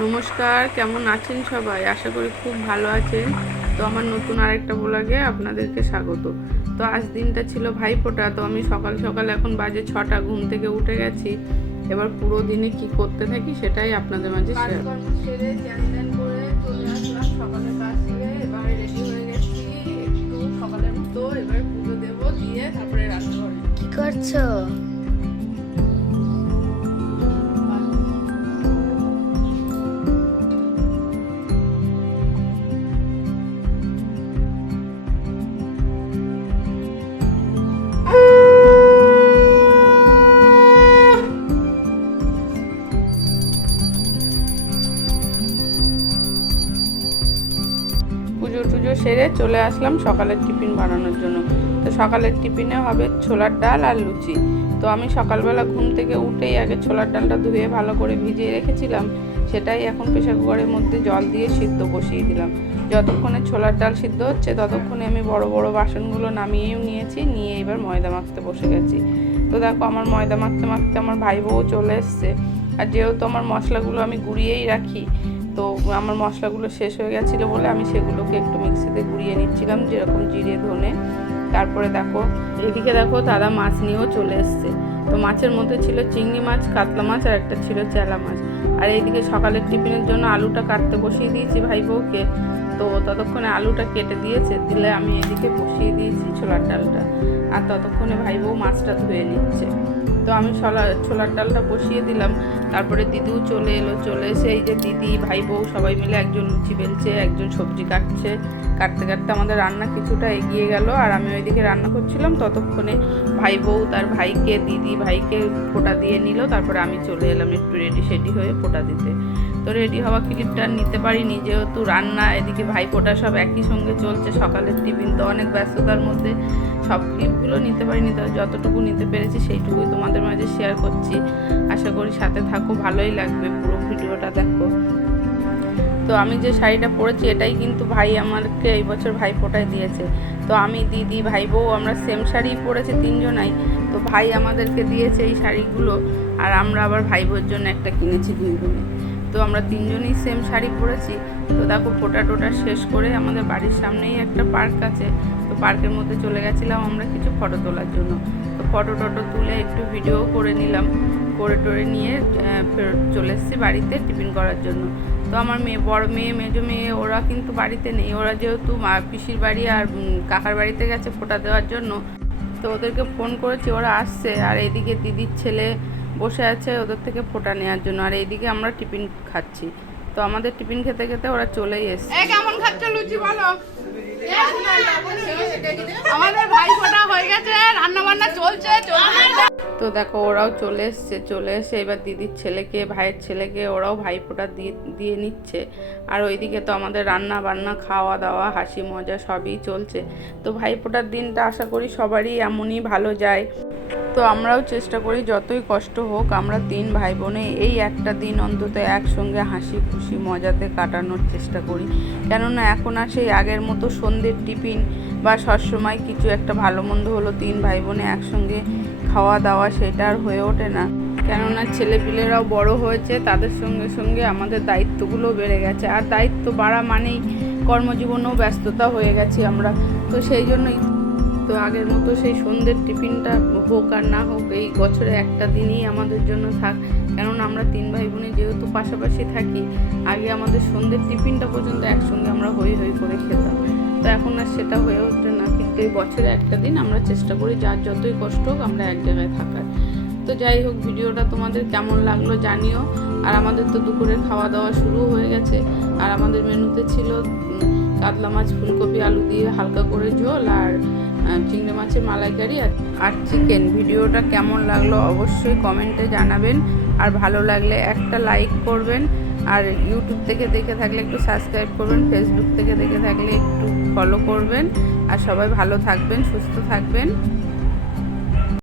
নমস্কার, কেমন আছেন সবাই? আশা করি খুব ভালো আছেন। তো আমার নতুন আরেকটা ব্লগে আপনাদেরকে স্বাগত। তো আজ দিনটা ছিল ভাইফোঁটা। তো আমি সকাল সকাল এখন বাজে 6টা, ঘুম থেকে উঠে গেছি। এবার পুরো দিনে কি করতে থাকি সেটাই আপনাদের মাঝে শেয়ার করব। সেরে চ্যান করে চলে আসলাম, সকালের কাজ সেরে এবারে রেডি হয়ে গেছি একটু সকালের মতো। এবারে পুজো দেবো, দিয়ে তারপরে রান্নাঘরে। কি করছো? পুজো টুজো সেরে চলে আসলাম সকালের টিফিন বানানোর জন্য। তো সকালের টিফিনে হবে ছোলার ডাল আর লুচি। তো আমি সকালবেলা ঘুম থেকে উঠেই আগে ছোলার ডালটা ধুয়ে ভালো করে ভিজিয়ে রেখেছিলাম, সেটাই এখন প্রেসার কুকারের মধ্যে জল দিয়ে সিদ্ধ বসিয়ে দিলাম। যতক্ষণে ছোলার ডাল সিদ্ধ হচ্ছে ততক্ষণে আমি বড় বড় বাসনগুলো নামিয়েও নিয়েছি, নিয়ে এবার ময়দা মাখতে বসে গেছি। তো দেখো আমার ময়দা মাখতে মাখতে আমার ভাই বউ চলে এসছে। আর যেহেতু আমার মশলাগুলো আমি গুঁড়িয়েই রাখি, তো আমার মশলাগুলো শেষ হয়ে গেছিলো বলে আমি সেগুলোকে একটু মিক্সিতে গুঁড়িয়ে নিচ্ছিলাম, যেরকম জিরে ধনে। তারপরে দেখো এদিকে দেখো দাদা মাছ নিয়েও চলে এসছে। তো মাছের মধ্যে ছিল চিংড়ি মাছ, কাতলা মাছ আর একটা ছিল চেলা মাছ। আর এইদিকে সকালের টিফিনের জন্য আলুটা কাটতে বসিয়ে দিয়েছি ভাই বউকে। তো ততক্ষণে আলুটা কেটে দিয়েছে, দিলে আমি এদিকে বসিয়ে দিয়েছি ছোলার ডালটা। আর ততক্ষণে ভাই বউ মাছটা ধুয়ে নিচ্ছে। তো আমি ছোলার ডালটা বসিয়ে দিলাম। তারপরে দিদিও চলে এলো। চলে এসে এই যে দিদি ভাই বউ সবাই মিলে একজন লুচি বেলছে, একজন সবজি কাটছে। কাটতে কাটতে আমাদের রান্না কিছুটা এগিয়ে গেল। আর আমি ওইদিকে রান্না করছিলাম, ততক্ষণে ভাই বউ তার ভাইকে, দিদি ভাইকে ফোঁটা দিয়ে নিল। তারপরে আমি চলে এলাম একটু রেডি হয়ে ফোঁটা দিতে। তো রেডি হওয়া ক্লিপটা নিতে পারিনি, যেহেতু রান্না এদিকে ভাই ফোঁটা সব একই সঙ্গে চলছে। সকালের টিফিন তো অনেক ব্যস্ততার মধ্যে সব ক্লিপগুলো নিতে পারিনি। তো যতটুকু নিতে পেরেছি সেইটুকুই তোমাদের মাঝে শেয়ার করছি। আশা করি সাথে থাকো, ভালোই লাগবে, পুরো ভিডিওটা দেখো। তো আমি যে শাড়িটা পরেছি এটাই কিন্তু ভাই আমাকে এই বছর ভাই ফোঁটায় দিয়েছে। তো আমি, দিদি, ভাই বউ আমরা সেম শাড়ি পরেছি তিনজনাই। তো ভাই আমাদেরকে দিয়েছে এই শাড়িগুলো, আর আমরা আবার ভাই বোর জন্য একটা কিনেছি দুই বোনে। তো আমরা তিনজনই সেম শাড়ি পরেছি। তো দেখো ফোঁটা টোটা শেষ করে আমাদের বাড়ির সামনেই একটা পার্ক আছে। তো পার্কের মধ্যে চলে গেছিলাম আমরা কিছু ফটো তোলার জন্য। তো ফটো টটো তুলে একটু ভিডিও করে নিলাম, করে টোরে নিয়ে ফেরত চলে এসেছি বাড়িতে টিফিন করার জন্য। তো আমার বড় মেয়ে, মেজো মেয়ে ওরা কিন্তু বাড়িতে নেই। ওরা যেহেতু পিসির বাড়ি আর কাকার বাড়িতে গেছে ফোঁটা দেওয়ার জন্য, তো ওদেরকে ফোন করেছি, ওরা আসছে। আর এইদিকে দিদির ছেলে বসে আছে ওদের থেকে ফোঁটা নেওয়ার জন্য, আর এইদিকে আমরা টিফিন খাচ্ছি। তো আমাদের টিফিন খেতে খেতে ওরা চলেই এসছে। কেমন খাচ্ছ লুচি বলো? আমাদের ভাই ফোঁটা হয়ে গেছে, রান্না বান্না চলছে। তো দেখো ওরাও চলে এসছে। চলে এসে এবার দিদির ছেলেকে, ভাইয়ের ছেলেকে ওরাও ভাই ফোঁটা দিয়ে নিচ্ছে। আর ওইদিকে তো আমাদের রান্না বান্না, খাওয়া দাওয়া, হাসি মজা সবই চলছে। তো ভাই ফোঁটার দিনটা আশা করি সবারই এমনই ভালো যায়। তো আমরাও চেষ্টা করি যতই কষ্ট হোক আমরা 3 ভাই বোনে এই একটা দিন অন্তত একসঙ্গে হাসি খুশি মজাতে কাটানোর চেষ্টা করি। কেননা এখন আর সেই আগের মতো সন্ধ্যের টিফিন বা সবসময় কিছু একটা ভালো মন্দ হলো 3 ভাই বোনে একসঙ্গে খাওয়া দাওয়া, সেটা আর হয়ে ওঠে না। কেননা ছেলেপিলেরাও বড় হয়েছে, তাদের সঙ্গে সঙ্গে আমাদের দায়িত্বগুলো বেড়ে গেছে। আর দায়িত্ব বাড়া মানেই কর্মজীবনেও ব্যস্ততা হয়ে গেছি আমরা। তো সেই জন্যই তো আগের মতো সেই সন্ধ্যের টিফিনটা হোক আর না হোক, এই বছরে একটা দিনই আমাদের জন্য থাক। কেননা আমরা 3 ভাই বোনে যেহেতু পাশাপাশি থাকি, আগে আমাদের সন্ধ্যের টিফিনটা পর্যন্ত একসঙ্গে আমরা হই হই করে খেতাম। তো এখন আর সেটা হয়ে ওঠে না, কিন্তু এই বছরে একটা দিন আমরা চেষ্টা করি যার যতই কষ্ট হোক আমরা এক জায়গায় থাকার। তো যাই হোক, ভিডিওটা তোমাদের কেমন লাগলো জানিও। আর আমাদের তো দুপুরের খাওয়া দাওয়া শুরু হয়ে গেছে। আর আমাদের মেনুতে ছিল কাতলা মাছ, ফুলকপি আলু দিয়ে হালকা করে ঝোল, আর চিংড়ি মাছের মালাইকারি আর চিকেন। ভিডিওটা কেমন লাগলো অবশ্যই কমেন্টে জানাবেন। আর ভালো লাগলে একটা লাইক করবেন। আর ইউটিউব থেকে দেখে থাকলে একটু সাবস্ক্রাইব করবেন, ফেসবুক থেকে দেখে থাকলে একটু ফলো করবেন। আর সবাই ভালো থাকবেন, সুস্থ থাকবেন।